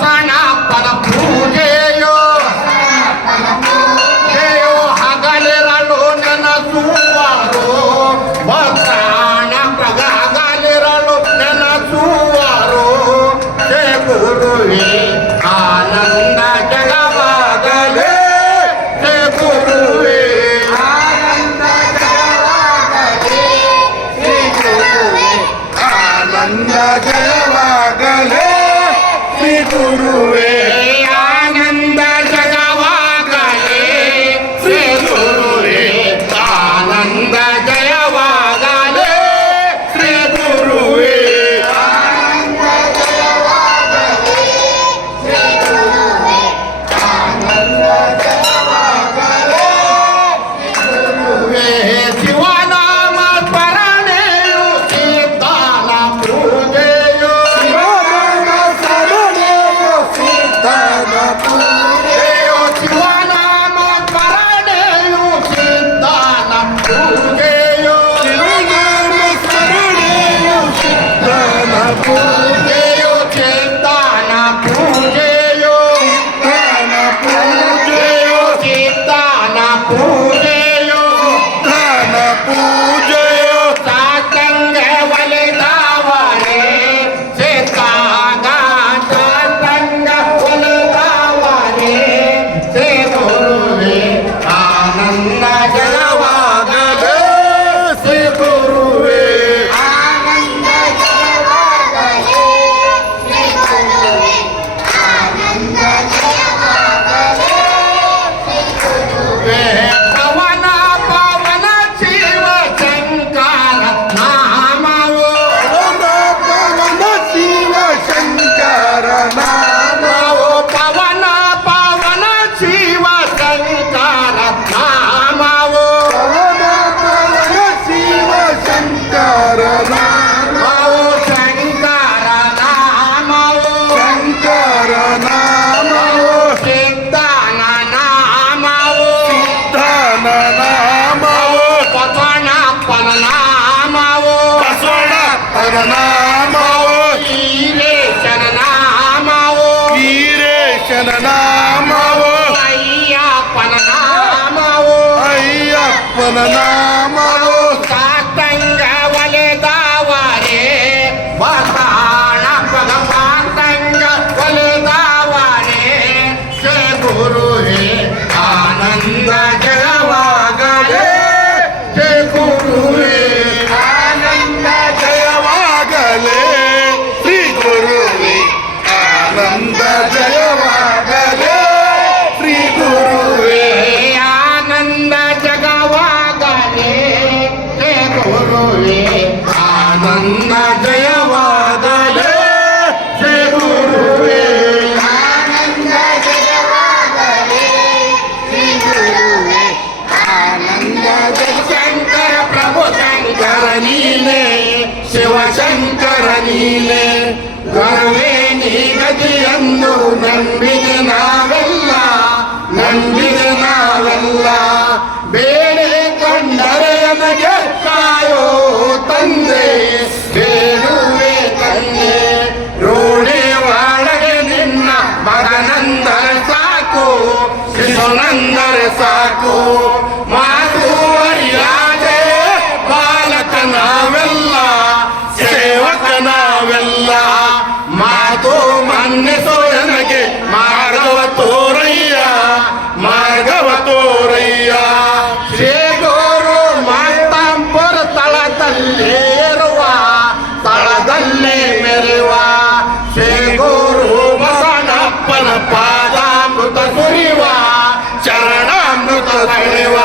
ಬಸವಣ್ಣಪ್ಪನ ಪೂಜೆಯೋ ಹಗಲಿರಲು ನೆನಸುವರು ಬಸವಣ್ಣಪ್ಪಗ ಹಗಲಿರಲು ನೆನಸುವರು ಹೇ ಗುರುವೇ ಆನಂದ ಜಗವಾಗಲೇ ಹೇ ಗುರುವೇ ಆನಂದ ಜಗವಾಗಲೇ ಹೇ ಗುರುವೇ ಆನಂದ ಜಗವಾಗಲೇ ಶ್ರೀ ಗುರುವೇ ಆನಂದ ಜಗವಾಗಲೇ ಶ್ರೀ ಗುರುವೇ ಆನಂದ ಜಯವಾಗಲೇ ಶ್ರೀ ಗುರುವೇ ಆನಂದ ಜಯವಾಗಲೇ ಶ್ರೀ ಗುರುವೇ ಆನಂದ ಜಯವಾಗಲೇ ಶ್ರೀ ಗುರುವೇ ಶಿವನಾಮ ಸ್ಮರಣೆಯು ಸೀತಾನ ಪೂಜೆಯು ಶಿವನಾಮ ಸ್ಮರಣೆಯು ಸೀತಾನ ಪೂಜೆಯು ಶಿವನಾಮ ಸ್ಮರಣೆಯು ಸೀತಾನ ಪೂಜೆಯು ಶಿವನಾಮ ಸ್ಮರಣೆಯು ಸೀತಾನ ಪೂಜೆಯು ಸೀತಾನ ಪೂಜೆಯು ಸೀತಾನ ಪೂಜೆಯು ಸೀತಾನ ಪೂಜೆಯು ಸೀತಾನ ಪೂಜೆಯು ಸಾಕಂಗ ಒಲಿದವರೇ ಸೀತಾಗ ಸಾಕಂಗ ಒಲಿದವರೇ ಶ್ರೀ ಗುರುವೇ ಆನಂದ ಜಯವಾಗಲೇ ಶ್ರೀ ಗುರುವೇ ಆನಂದ ಜಯವಾಗಲೇ ಶ್ರೀ ಗುರುವೇ ಆನಂದ ಜಯವಾಗಲೇ ಶ್ರೀ ಗುರುವೇ ಪವನ ಪವನ ಶಿವ ಶಂಕರ ನಾಮವು ಪವನ ಶಿವ ಶಂಕರ ನಾಮವು ಪವನ ಪವನ ಶಿವ ಶಂಕರ ನಾಮವು ಪವನ ಪವನ ಶಿವ ಶಂಕರ ನಾಮವು ಶಂಕರ ನಾಮವು ಶಂಕರ ನಾಮವು ಸಿದ್ಧನ ನಾಮವು ಸಿದ್ಧನ ನಾಮವು ಬಸವಣ್ಣಪ್ಪನ ನಾಮವು ಬಸವಣ್ಣಪ್ಪನ ನಾಮವು ಈರೇಶನ ನಾಮವು ಈರೇಶನ ನಾಮವು ಅಯ್ಯಪ್ಪನ ನಾಮವು ಅಯ್ಯಪ್ಪನ ನಾಮವು ಸಾಕಂಗ ಒಲಿದವರೇ ಬಸವಣ್ಣಪ್ಪನ ಸಾಕಂಗ ಒಲಿದವರೇ ಶ್ರೀ ಗುರುವೇ ಆನಂದ ಜಯವಾಗಲೇ ಶ್ರೀ ಗುರುವೇ ಆನಂದ ಜಯವಾಗಲೇ ಶ್ರೀ ಗುರುವೇ ಆನಂದ ಜಯವಾಗಲೇ ಶ್ರೀ ಗುರುವೇ ಆನಂದ ಜಗವಾಗಲೇ ಶ್ರೀ ಗುರುವೇ ಆನಂದ ಜಯವಾಗಲೇ ಶ್ರೀ ಗುರುವೇ ಆನಂದ ಜಯವಾಗಲೇ ಶ್ರೀ ಗುರುವೇ ಆನಂದ ಶಂಕರ ಪ್ರಭು ಶಂಕರ ನೀನೇ ಶಿವಶಂಕರ ನೀನೇ ಗುರುವೇ ನೀ ಗತಿಯನ್ನು ನಂಬಿದೆ ನಾವೆಲ್ಲ ನಂಬಿದೆ ನಾವೆಲ್ಲ ಬೇಡಿಕೊಂಡರೆ ನನಗೆ ಕಾಯೋ ತಂದೆ ಬೇಡುವೆ ತಂದೆ ರೋಣೆ ಒಳಗೆ ನಿನ್ನ ಮಗನಂದರೆ ಸಾಕು ಶಿಶುನಂದರೆ ಸಾಕು ಮಾತು ಅರಿಯಾದೆ ಬಾಲಕ ನಾವೆಲ್ಲ ಸೇವಕ ನಾವೆಲ್ಲ ಮಾತು ಮನ್ನಿಸೋ ನನಗೆ ಮಾರ್ಗವ ತೋರಯ್ಯ ಮಾರ್ಗವ ತೋರಯ್ಯ ಶ್ರೀ ಗುರು ಮಾತಾಂಪುರ ತಳದಲ್ಲಿರುವ ತಳದಲ್ಲೇ ಮೆರೆಯುವ ಶ್ರೀ ಗುರು ಬಸವಣ್ಣಪ್ಪನ ಪಾದಾಮೃತ ಸುರಿವ ಚರಣಾಮೃತ ಸುರಿವ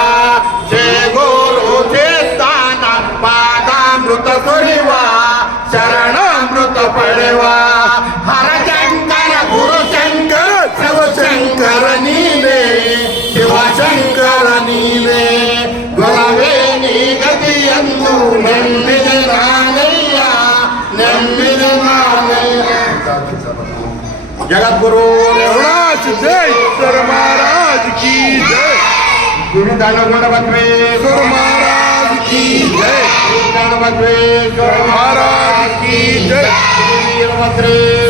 ಶ್ರೀ ಗುರು ಚೇತನ ಪಾದಾಮೃತ ಸುರಿವ ಶರಣಾಮೃತ ಪಡೆವ ಹರಶಂಕರ ಗುರುಶಂಕರ ಶಿವಶಂಕರ ನೀನೇ ಶಿವಶಂಕರ ನೀನೇ ಗುರುವೇ ನೀ ಗತಿಯನ್ನು ನಂಬಿದೆ ನಾನಯ್ಯ ನಂಬಿದೆ ನಾನಯ್ಯ जगद्गुरु सिद्धेश्वर महाराज की जय। गुरु दानवेश्वर महाराज की जय। गुरु दानवेश्वर महाराज की जय। वीरभद्रेश्वर